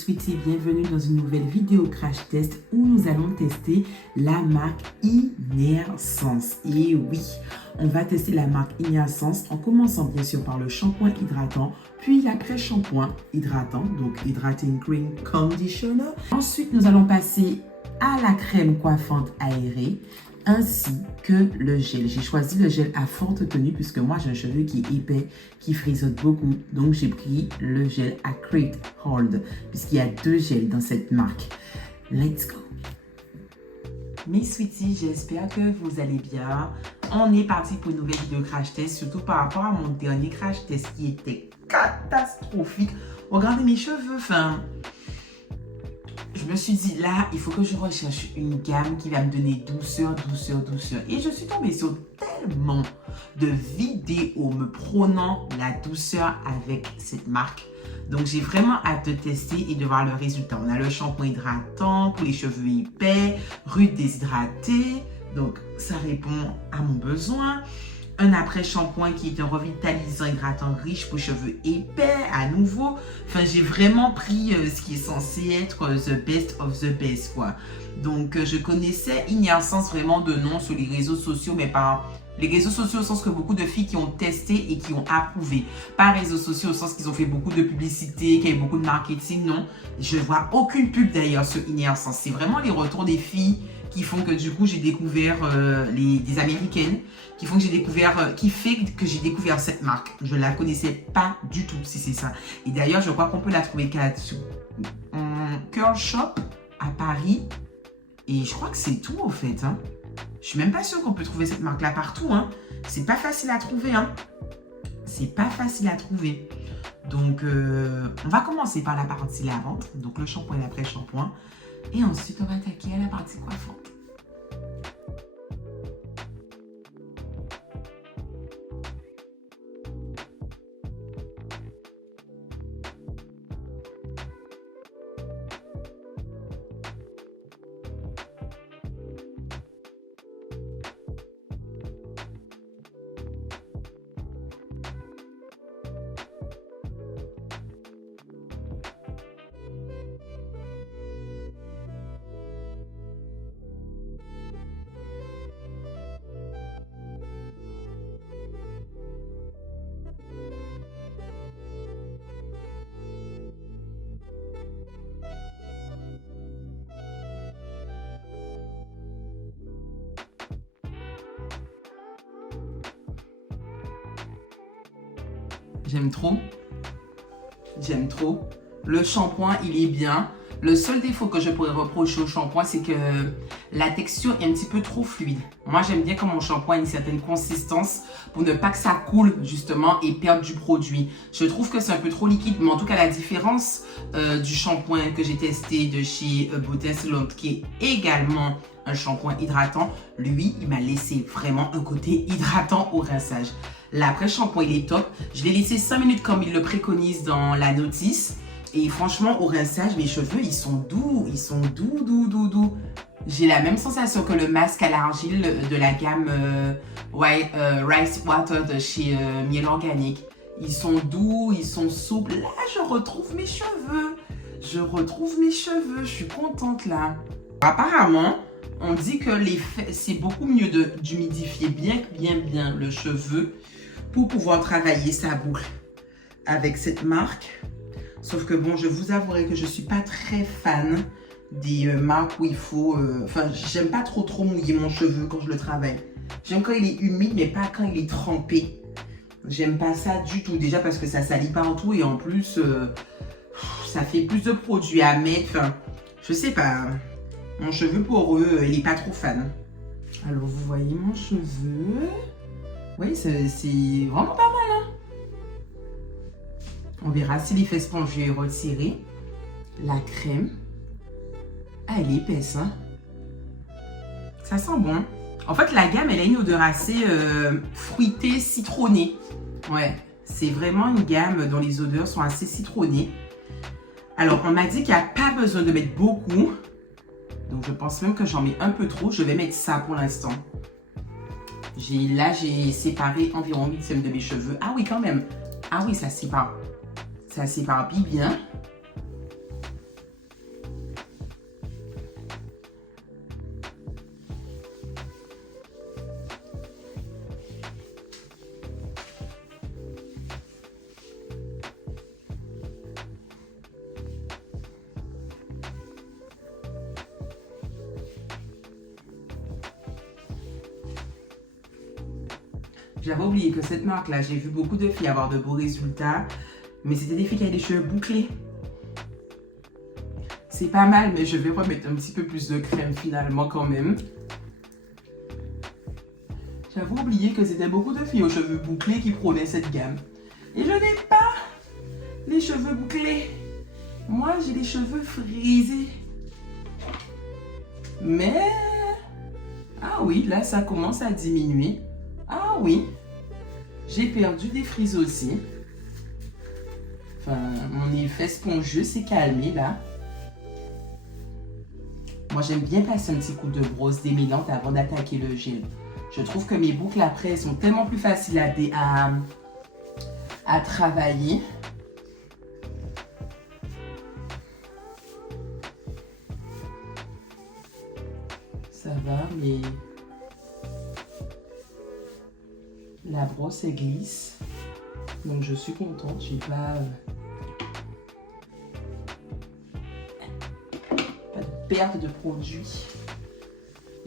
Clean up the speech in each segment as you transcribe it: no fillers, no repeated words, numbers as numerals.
Sweetie, bienvenue dans une nouvelle vidéo crash test où nous allons tester la marque Innersense. Et oui, on va tester la marque Innersense en commençant bien sûr par le shampoing hydratant, puis l'après-shampoing hydratant, donc Hydrating Cream Conditioner. Ensuite, nous allons passer à la crème coiffante aérée ainsi que le gel. J'ai choisi le gel à forte tenue puisque moi j'ai un cheveu qui est épais, qui frisonne beaucoup. Donc j'ai pris le gel à Crate Hold puisqu'il y a deux gels dans cette marque. Let's go! Mes sweeties, j'espère que vous allez bien. On est parti pour une nouvelle vidéo crash test, surtout par rapport à mon dernier crash test qui était catastrophique. Regardez mes cheveux, enfin... Je me suis dit, là, il faut que je recherche une gamme qui va me donner douceur, douceur, douceur. Et je suis tombée sur tellement de vidéos me prônant la douceur avec cette marque. Donc, j'ai vraiment hâte de tester et de voir le résultat. On a le shampoing hydratant pour les cheveux épais, rude déshydraté. Donc, ça répond à mon besoin. Un après-shampoing qui est un revitalisant hydratant riche pour cheveux épais à nouveau. Enfin, j'ai vraiment pris ce qui est censé être the best of the best, quoi. Donc, je connaissais Innersense vraiment de nom sur les réseaux sociaux, mais par les réseaux sociaux au sens que beaucoup de filles qui ont testé et qui ont approuvé. Pas réseaux sociaux au sens qu'ils ont fait beaucoup de publicité, qu'il y a eu beaucoup de marketing, non. Je vois aucune pub d'ailleurs sur Innersense. C'est vraiment les retours des filles qui font que du coup j'ai découvert des américaines, qui fait que j'ai découvert cette marque. Je ne la connaissais pas du tout, si c'est ça. Et d'ailleurs, je crois qu'on peut la trouver sur Curl Shop à Paris. Et je crois que c'est tout au fait. Hein. Je suis même pas sûre qu'on peut trouver cette marque-là partout. Hein. C'est pas facile à trouver. Hein. C'est pas facile à trouver. Donc, on va commencer par la partie lavante. Donc, le shampoing et l'après-shampoing. Et ensuite, on va attaquer à la partie coiffante. J'aime trop. J'aime trop. Le shampoing, il est bien. Le seul défaut que je pourrais reprocher au shampoing, c'est que la texture est un petit peu trop fluide. Moi, j'aime bien quand mon shampoing a une certaine consistance pour ne pas que ça coule, justement, et perdre du produit. Je trouve que c'est un peu trop liquide, mais en tout cas, la différence du shampoing que j'ai testé de chez Beauté Salon, qui est également un shampoing hydratant, lui, il m'a laissé vraiment un côté hydratant au rinçage. L'après-shampoing, il est top. Je l'ai laissé 5 minutes comme il le préconise dans la notice. Et franchement, au rinçage, mes cheveux, ils sont doux. Ils sont doux, doux, doux, doux. J'ai la même sensation que le masque à l'argile de la gamme Rice Water de chez Miel Organique. Ils sont doux, ils sont souples. Là, je retrouve mes cheveux. Je retrouve mes cheveux. Je suis contente, là. Apparemment, on dit que c'est beaucoup mieux d'humidifier bien le cheveu pour pouvoir travailler sa boucle avec cette marque. Sauf que bon, je vous avouerai que je ne suis pas très fan des marques où il faut... Enfin, j'aime pas trop mouiller mon cheveu quand je le travaille. J'aime quand il est humide, mais pas quand il est trempé. J'aime pas ça du tout. Déjà parce que ça salit partout et en plus, ça fait plus de produits à mettre. Enfin, je sais pas. Mon cheveu poreux, il n'est pas trop fan. Alors, vous voyez mon cheveu. Oui, c'est vraiment pas mal. Hein? On verra si l'effet spongieux est retiré. La crème. Ah, elle est épaisse. Hein? Ça sent bon. En fait, la gamme, elle a une odeur assez fruitée, citronnée. Ouais, c'est vraiment une gamme dont les odeurs sont assez citronnées. Alors, on m'a dit qu'il n'y a pas besoin de mettre beaucoup. Donc, je pense même que j'en mets un peu trop. Je vais mettre ça pour l'instant. Là, j'ai séparé environ 8e de mes cheveux. Ah oui, quand même. Ah oui, ça sépare. Ça s'éparpille bien. J'avais oublié que cette marque-là, j'ai vu beaucoup de filles avoir de beaux résultats, mais c'était des filles qui avaient des cheveux bouclés. C'est pas mal, mais je vais remettre un petit peu plus de crème finalement quand même. J'avais oublié que c'était beaucoup de filles aux cheveux bouclés qui prenaient cette gamme. Et je n'ai pas les cheveux bouclés. Moi, j'ai les cheveux frisés. Mais... ah oui, là, ça commence à diminuer. Ah oui, j'ai perdu des frizz aussi. Enfin, mon effet spongieux s'est calmé là. Moi, j'aime bien passer un petit coup de brosse démêlante avant d'attaquer le gel. Je trouve que mes boucles après sont tellement plus faciles à travailler. Ça va, mais la brosse elle glisse. Donc je suis contente, j'ai pas de perte de produit.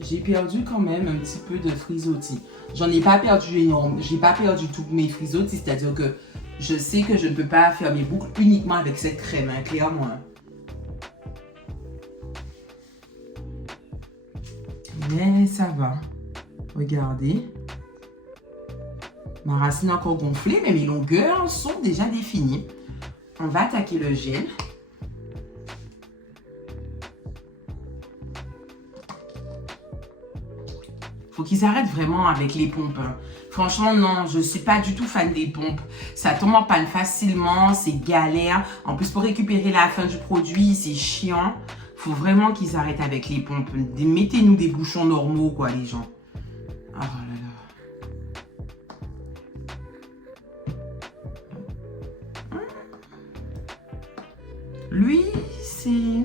J'ai perdu quand même un petit peu de frisottis. J'en ai pas perdu énorme. J'ai pas perdu tous mes frisottis, c'est-à-dire que je sais que je ne peux pas faire mes boucles uniquement avec cette crème, hein, clairement. Mais ça va. Regardez. Ma racine est encore gonflée, mais mes longueurs sont déjà définies. On va attaquer le gel. Faut qu'ils arrêtent vraiment avec les pompes. Franchement, non, je ne suis pas du tout fan des pompes. Ça tombe en panne facilement, c'est galère. En plus, pour récupérer la fin du produit, c'est chiant. Faut vraiment qu'ils arrêtent avec les pompes. Mettez-nous des bouchons normaux, quoi, les gens. Oh là là. Lui, c'est...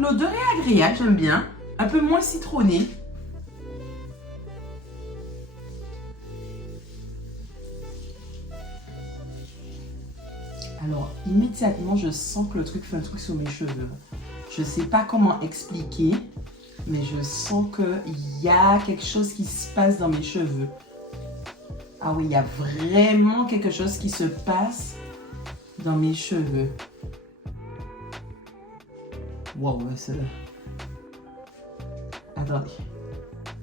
l'odeur est agréable, j'aime bien. Un peu moins citronné. Alors, immédiatement, je sens que le truc fait un truc sur mes cheveux. Je ne sais pas comment expliquer, mais je sens qu'il y a quelque chose qui se passe dans mes cheveux. Ah oui, il y a vraiment quelque chose qui se passe dans mes cheveux. Wow, c'est là. Attendez.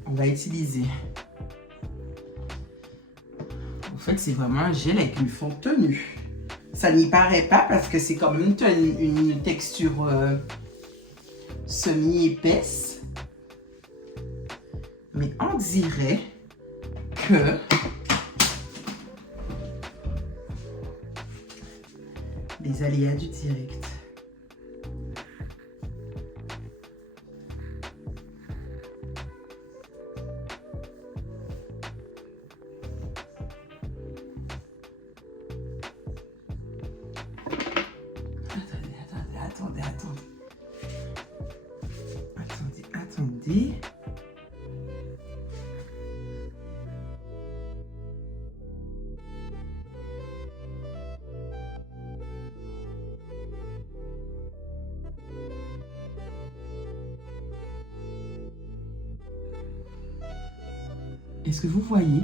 On va utiliser. En fait, c'est vraiment un gel avec une forte tenue. Ça n'y paraît pas parce que c'est comme une texture semi-épaisse. Mais on dirait que les aléas du direct. Attendez. Est-ce que vous voyez?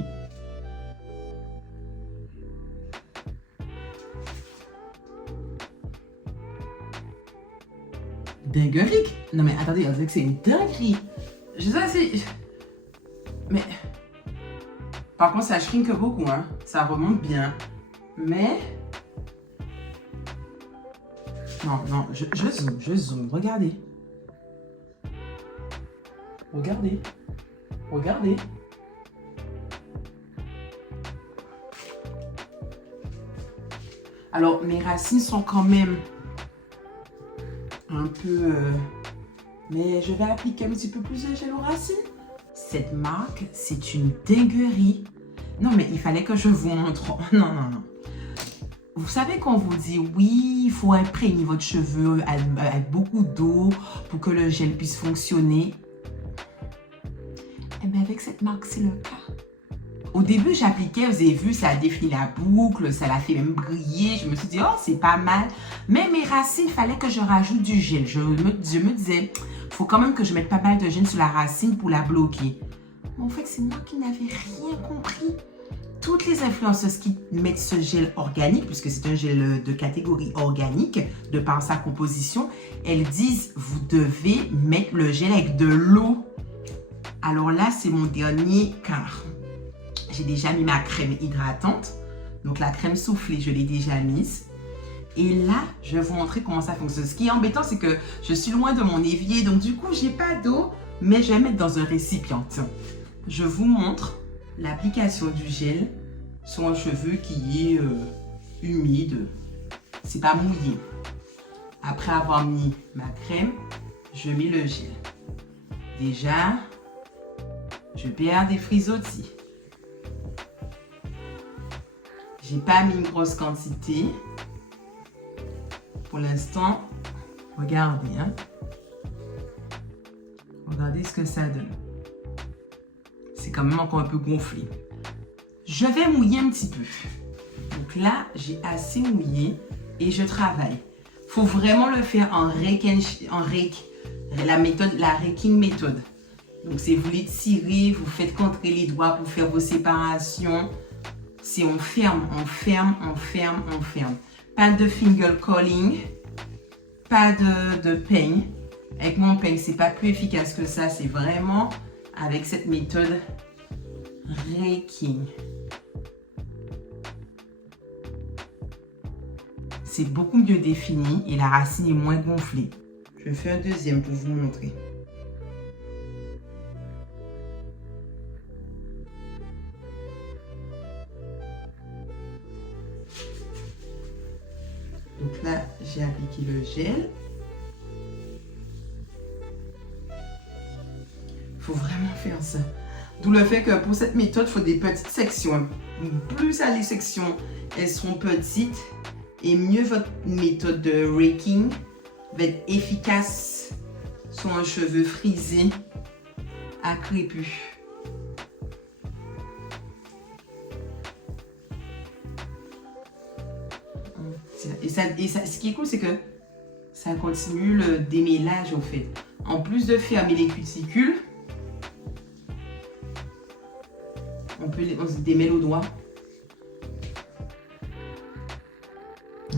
Dinguerie. Non mais attendez, on dirait que c'est une dinguerie. Je sais, c'est... Mais... Par contre, ça shrink beaucoup, hein. Ça remonte bien. Mais... Non, je zoome. Regardez. Regardez. Alors, mes racines sont quand même un peu... Mais je vais appliquer un petit peu plus de gel aux racines. Cette marque, c'est une dinguerie. Non, mais il fallait que je vous montre. Non. Vous savez qu'on vous dit, oui, il faut imprégner votre cheveu avec beaucoup d'eau pour que le gel puisse fonctionner. Eh bien, avec cette marque, c'est le cas. Au début, j'appliquais, vous avez vu, ça a défini la boucle, ça l'a fait même briller. Je me suis dit, oh, c'est pas mal. Mais mes racines, il fallait que je rajoute du gel. Je me disais, il faut quand même que je mette pas mal de gel sur la racine pour la bloquer. Mais en fait, c'est moi qui n'avais rien compris. Toutes les influenceuses qui mettent ce gel organique, puisque c'est un gel de catégorie organique, de par sa composition, elles disent, vous devez mettre le gel avec de l'eau. Alors là, c'est mon dernier quart. J'ai déjà mis ma crème hydratante. Donc, la crème soufflée, je l'ai déjà mise. Et là, je vais vous montrer comment ça fonctionne. Ce qui est embêtant, c'est que je suis loin de mon évier. Donc, du coup, je n'ai pas d'eau. Mais je vais mettre dans un récipient. Tiens, je vous montre l'application du gel sur un cheveu qui est humide. C'est pas mouillé. Après avoir mis ma crème, je mets le gel. Déjà, je perds des frisottis. J'ai pas mis une grosse quantité. Pour l'instant, regardez. Hein. Regardez ce que ça donne. C'est quand même encore un peu gonflé. Je vais mouiller un petit peu. Donc là, j'ai assez mouillé et je travaille. Il faut vraiment le faire en rake, la raking méthode. Donc c'est vous l'étirez, vous faites contrer les doigts pour faire vos séparations. C'est on ferme, on ferme, on ferme, on ferme. Pas de finger calling, pas de peigne. Avec mon peigne, c'est pas plus efficace que ça. C'est vraiment avec cette méthode raking. C'est beaucoup mieux défini et la racine est moins gonflée. Je fais un deuxième pour vous montrer. Donc là, j'ai appliqué le gel. Il faut vraiment faire ça. D'où le fait que pour cette méthode, il faut des petites sections. Plus les sections, elles seront petites et mieux votre méthode de raking va être efficace sur un cheveu frisé à crépus. Et ça, ce qui est cool, c'est que ça continue le démêlage, au fait. En plus de fermer les cuticules, on se démêle au doigt.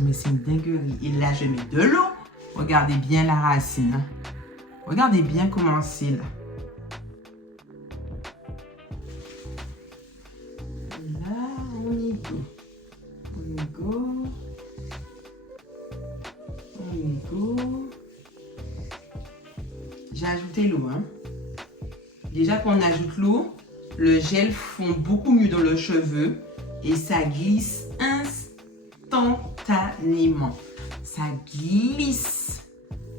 Mais c'est une dinguerie. Et là, je mets de l'eau. Regardez bien la racine. Regardez bien comment c'est là. Là, on y go. On y go. On y go. J'ai ajouté l'eau. Hein. Déjà qu'on ajoute l'eau, le gel fond beaucoup mieux dans le cheveu et ça glisse instantanément. Ça glisse.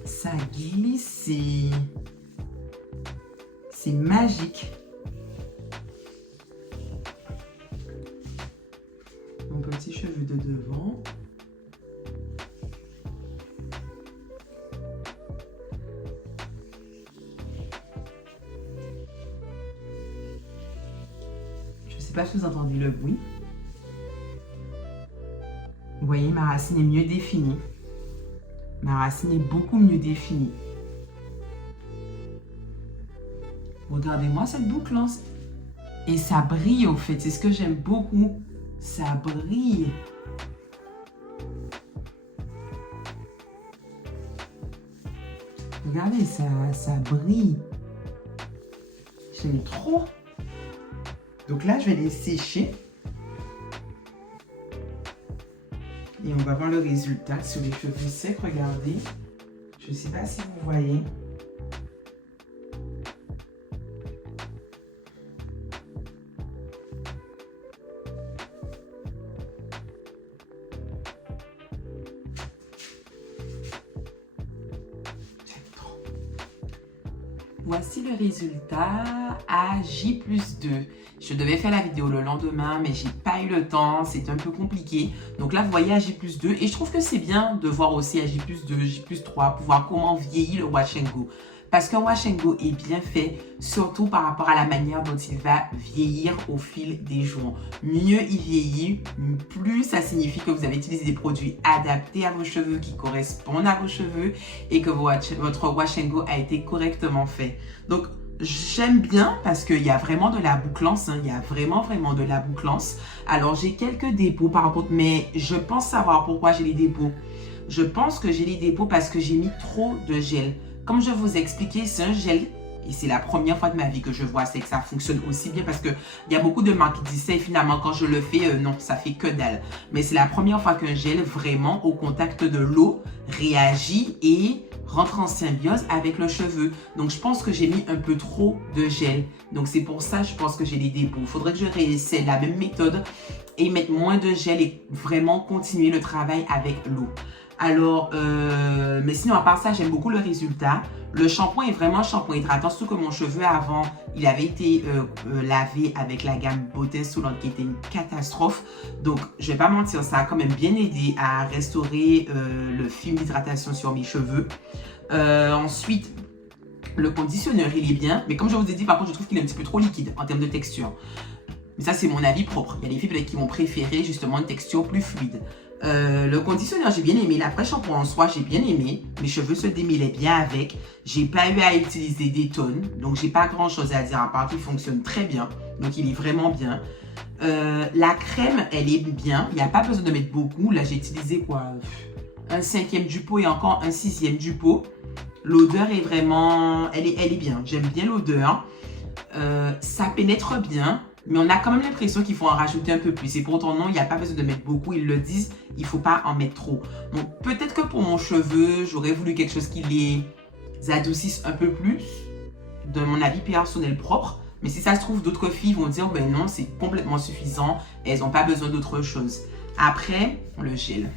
Ça glisse. C'est magique. Mon petit cheveu de devant. Je ne sais pas si vous entendez le bruit. Vous voyez, ma racine est mieux définie. Ma racine est beaucoup mieux définie. Regardez-moi cette boucle. Hein. Et ça brille au fait. C'est ce que j'aime beaucoup. Ça brille. Regardez, ça brille. J'aime trop. Donc là, je vais les sécher. Et on va voir le résultat sur les cheveux secs. Regardez. Je ne sais pas si vous voyez. Voici le résultat à J+2. Je devais faire la vidéo le lendemain, mais j'ai pas eu le temps. C'est un peu compliqué. Donc là, vous voyez à J+2. Et je trouve que c'est bien de voir aussi à J+2, J+3 pour voir comment vieillit le Wash & Go. Parce qu'un wash and go est bien fait, surtout par rapport à la manière dont il va vieillir au fil des jours. Mieux il vieillit, plus ça signifie que vous avez utilisé des produits adaptés à vos cheveux, qui correspondent à vos cheveux et que votre wash and go a été correctement fait. Donc, j'aime bien parce qu'il y a vraiment de la bouclance, il y a vraiment de la bouclance. Alors, j'ai quelques dépôts par contre, mais je pense savoir pourquoi j'ai les dépôts. Je pense que j'ai les dépôts parce que j'ai mis trop de gel. Comme je vous ai expliqué, c'est un gel et c'est la première fois de ma vie que je vois c'est que ça fonctionne aussi bien parce qu'il y a beaucoup de marques qui disent ça et finalement quand je le fais, non, ça fait que dalle. Mais c'est la première fois qu'un gel vraiment au contact de l'eau réagit et rentre en symbiose avec le cheveu. Donc, je pense que j'ai mis un peu trop de gel. Donc, c'est pour ça, je pense que j'ai des dépôts. Il faudrait que je réessaie la même méthode et mettre moins de gel et vraiment continuer le travail avec l'eau. Alors, mais sinon, à part ça, j'aime beaucoup le résultat. Le shampoing est vraiment un shampoing hydratant, surtout que mon cheveu avant, il avait été lavé avec la gamme Beauté Soulante qui était une catastrophe. Donc, je vais pas mentir, ça a quand même bien aidé à restaurer le film d'hydratation sur mes cheveux. Ensuite, le conditionneur, il est bien. Mais comme je vous ai dit, par contre, je trouve qu'il est un petit peu trop liquide en termes de texture. Mais ça, c'est mon avis propre. Il y a des filles qui vont préférer justement une texture plus fluide. Le conditionneur, j'ai bien aimé. L'après-shampoing en soi, j'ai bien aimé. Mes cheveux se démêlaient bien avec. J'ai pas eu à utiliser des tonnes. Donc, j'ai pas grand-chose à dire à part qu'il fonctionne très bien. Donc, il est vraiment bien. La crème, elle est bien. Il n'y a pas besoin de mettre beaucoup. Là, j'ai utilisé quoi? Un 5e du pot et encore un 6e du pot. L'odeur est vraiment... Elle est bien. J'aime bien l'odeur. Ça pénètre bien. Mais on a quand même l'impression qu'il faut en rajouter un peu plus. Et pourtant, non, il n'y a pas besoin de mettre beaucoup. Ils le disent, il ne faut pas en mettre trop. Donc, peut-être que pour mon cheveu, j'aurais voulu quelque chose qui les adoucisse un peu plus, de mon avis personnel propre. Mais si ça se trouve, d'autres filles vont dire, ben non, c'est complètement suffisant. Elles n'ont pas besoin d'autre chose. Après, le gel.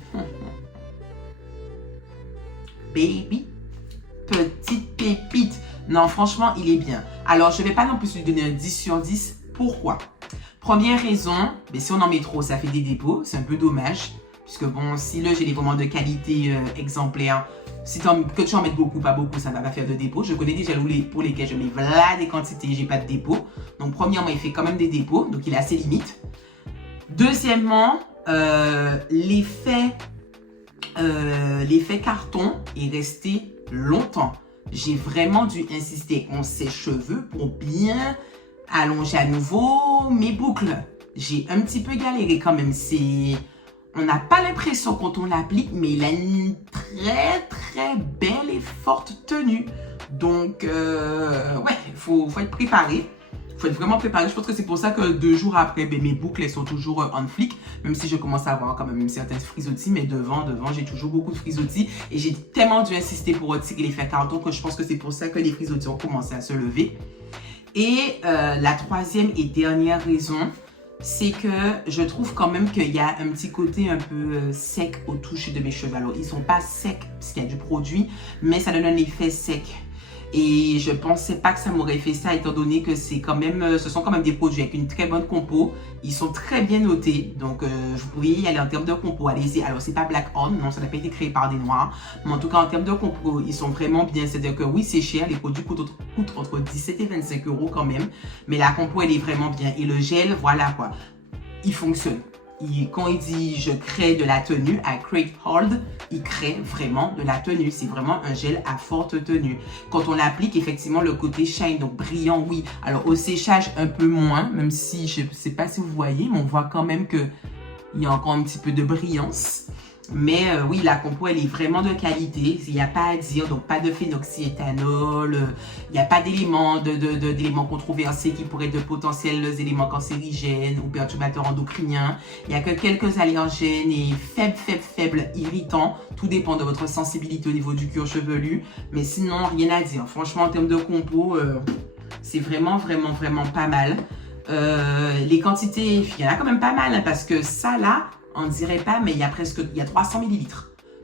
Baby, petite pépite. Non, franchement, il est bien. Alors, je ne vais pas non plus lui donner un 10 sur 10. Pourquoi? Première raison, mais si on en met trop, ça fait des dépôts. C'est un peu dommage. Puisque bon, si le gel est vraiment de qualité exemplaire, que tu en mettes beaucoup, pas beaucoup, ça ne va pas faire de dépôts. Je connais des gels pour lesquels je mets voilà des quantités, j'ai pas de dépôts. Donc premièrement, il fait quand même des dépôts, donc il a ses limites. Deuxièmement, l'effet carton est resté longtemps. J'ai vraiment dû insister en sèche-cheveux pour bien allonger à nouveau mes boucles. J'ai un petit peu galéré quand même. On n'a pas l'impression quand on l'applique, mais il a une très belle et forte tenue. Donc, ouais, il faut être préparé. Il faut être vraiment préparé. Je pense que c'est pour ça que 2 jours après, ben, mes boucles elles sont toujours on flic. Même si je commence à avoir quand même certaines frisottis. Mais devant, j'ai toujours beaucoup de frisottis. Et j'ai tellement dû insister pour retirer l'effet carton que je pense que c'est pour ça que les frisottis ont commencé à se lever. Et la troisième et dernière raison, c'est que je trouve quand même qu'il y a un petit côté un peu sec au toucher de mes cheveux. Alors, ils ne sont pas secs parce qu'il y a du produit, mais ça donne un effet sec. Et je ne pensais pas que ça m'aurait fait ça, étant donné que ce sont quand même des produits avec une très bonne compo. Ils sont très bien notés, donc vous pouvez y aller en termes de compo, allez-y. Alors, c'est pas Black On, non, ça n'a pas été créé par des noirs. Mais en tout cas, en termes de compo, ils sont vraiment bien. C'est-à-dire que oui, c'est cher, les produits coûtent entre 17 et 25 € quand même. Mais la compo, elle est vraiment bien. Et le gel, voilà quoi, il fonctionne. Quand il dit je crée de la tenue, I create hold, il crée vraiment de la tenue. C'est vraiment un gel à forte tenue. Quand on l'applique, effectivement, le côté shine, donc brillant, oui. Alors au séchage, un peu moins, même si je ne sais pas si vous voyez, mais on voit quand même qu'il y a encore un petit peu de brillance. Mais oui, la compo, elle est vraiment de qualité. Il n'y a pas à dire, donc pas de phénoxyéthanol, il n'y a pas d'éléments d'éléments controversés qui pourraient être de potentiels éléments cancérigènes ou perturbateurs endocriniens. Il n'y a que quelques allergènes et faibles irritants. Tout dépend de votre sensibilité au niveau du cuir chevelu. Mais sinon, rien à dire. Franchement, en termes de compo, c'est vraiment pas mal. Les quantités, il y en a quand même pas mal, hein, parce que ça là, on ne dirait pas, mais il y a 300 ml.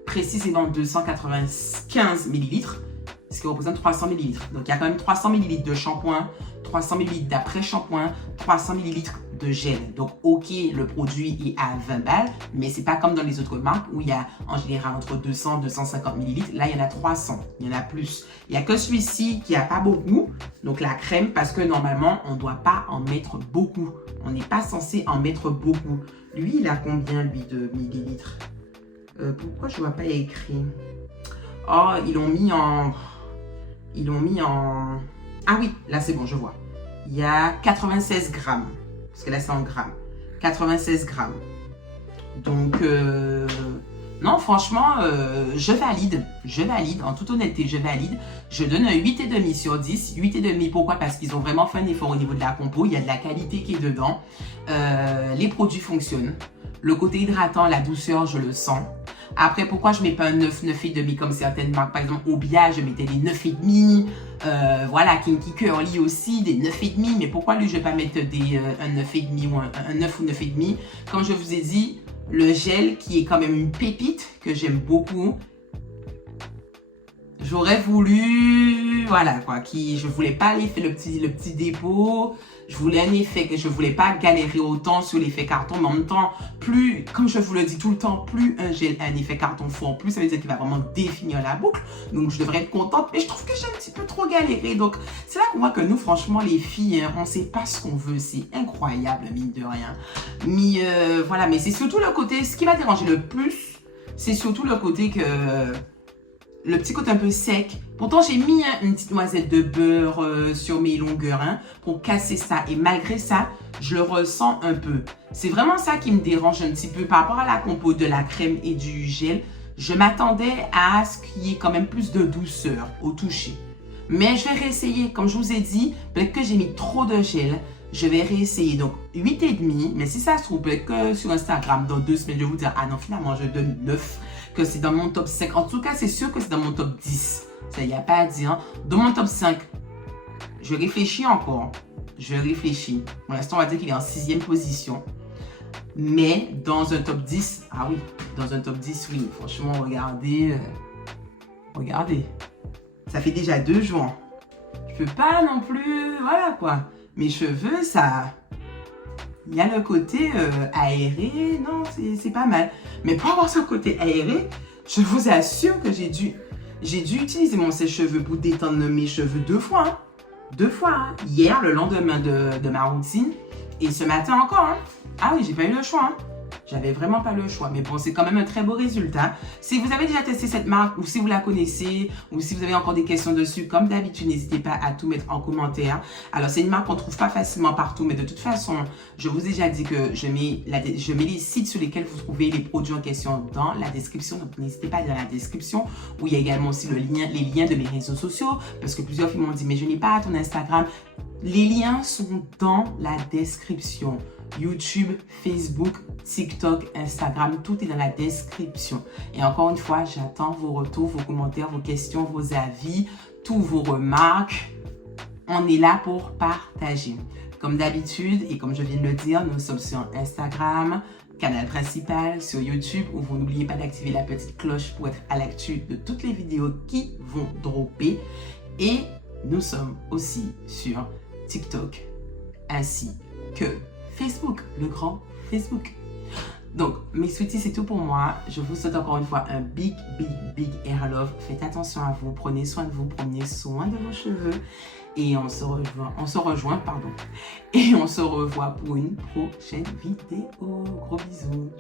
Précisément 295 ml, ce qui représente 300 ml. Donc, il y a quand même 300 ml de shampoing, 300 ml d'après-shampoing, 300 ml de gel. Donc, ok, le produit est à 20 balles, mais c'est pas comme dans les autres marques où il y a en général entre 200 250 millilitres. Là, il y en a 300, il y en a plus. Il n'y a que celui-ci qui a pas beaucoup, donc la crème, parce que normalement, on ne doit pas en mettre beaucoup. On n'est pas censé en mettre beaucoup. Lui, il a combien, lui, de millilitres? Pourquoi je ne vois pas écrit? Oh, ils l'ont mis en... Ah oui, là, c'est bon, je vois. Il y a 96 grammes. Parce que là, c'est en grammes. 96 grammes. Donc, non, franchement, je valide. Je valide. En toute honnêteté, je valide. Je donne un 8,5 sur 10. 8,5, pourquoi? Parce qu'ils ont vraiment fait un effort au niveau de la compo. Il y a de la qualité qui est dedans. Les produits fonctionnent. Le côté hydratant, la douceur, je le sens. Après, pourquoi je ne mets pas un 9, 9,5 comme certaines marques? Par exemple, Obia, je mettais des 9,5. Voilà, Kinky Curly aussi, des 9,5. Mais pourquoi lui, je ne vais pas mettre un 9,5 ou un 9 ou 9,5? Comme je vous ai dit, le gel qui est quand même une pépite que j'aime beaucoup. J'aurais voulu, voilà quoi, je voulais pas l'effet, le petit dépôt. Je voulais un effet que je voulais pas galérer autant sur l'effet carton, mais en même temps, plus, comme je vous le dis tout le temps, plus un gel a un effet carton fort, plus ça veut dire qu'il va vraiment définir la boucle. Donc, je devrais être contente, mais je trouve que j'ai un petit peu trop galéré. Donc, c'est là qu'on voit que nous, franchement, les filles, hein, on sait pas ce qu'on veut. C'est incroyable, mine de rien. Mais voilà, mais c'est surtout le côté, ce qui m'a dérangé le plus, c'est surtout le côté que... le petit côté un peu sec. Pourtant, j'ai mis une petite noisette de beurre sur mes longueurs pour casser ça. Et malgré ça, je le ressens un peu. C'est vraiment ça qui me dérange un petit peu par rapport à la compo de la crème et du gel. Je m'attendais à ce qu'il y ait quand même plus de douceur au toucher. Mais je vais réessayer. Comme je vous ai dit, peut-être que j'ai mis trop de gel. Je vais réessayer. Donc, 8,5. Mais si ça se trouve, peut-être que sur Instagram, dans 2 semaines, je vais vous dire, ah non, finalement, je donne 9. Que c'est dans mon top 5. En tout cas, c'est sûr que c'est dans mon top 10. Ça, il n'y a pas à dire. Dans mon top 5, je réfléchis encore. Je réfléchis. Pour l'instant, on va dire qu'il est en 6e position. Mais dans un top 10, ah oui, dans un top 10, oui. Franchement, regardez. Regardez. Ça fait déjà 2 jours. Je peux pas non plus... Voilà, quoi. Mes cheveux, ça... Il y a le côté aéré, non, c'est pas mal. Mais pour avoir ce côté aéré, je vous assure que j'ai dû utiliser mon sèche-cheveux pour détendre mes cheveux 2 fois. Hein. 2 fois. Hein. Hier, le lendemain de ma routine, et ce matin encore. Hein. Ah oui, j'ai pas eu le choix. Hein. J'avais vraiment pas le choix. Mais bon, c'est quand même un très beau résultat. Si vous avez déjà testé cette marque, ou si vous la connaissez, ou si vous avez encore des questions dessus, comme d'habitude, n'hésitez pas à tout mettre en commentaire. Alors, c'est une marque qu'on trouve pas facilement partout, mais de toute façon, je vous ai déjà dit que je mets les sites sur lesquels vous trouvez les produits en question dans la description. Donc, n'hésitez pas à lire la description, où il y a également aussi les liens de mes réseaux sociaux, parce que plusieurs filles m'ont dit, mais je n'ai pas ton Instagram. Les liens sont dans la description. YouTube, Facebook, TikTok, Instagram, tout est dans la description. Et encore une fois, j'attends vos retours, vos commentaires, vos questions, vos avis, toutes vos remarques. On est là pour partager. Comme d'habitude, et comme je viens de le dire, nous sommes sur Instagram, canal principal, sur YouTube, où vous n'oubliez pas d'activer la petite cloche pour être à l'actu de toutes les vidéos qui vont dropper. Et nous sommes aussi sur TikTok, ainsi que Facebook, le grand Facebook. Donc, mes sweeties, c'est tout pour moi. Je vous souhaite encore une fois un big air love. Faites attention à vous, prenez soin de vous, prenez soin de vos cheveux. Et on se rejoint, pardon. Et on se revoit pour une prochaine vidéo. Gros bisous.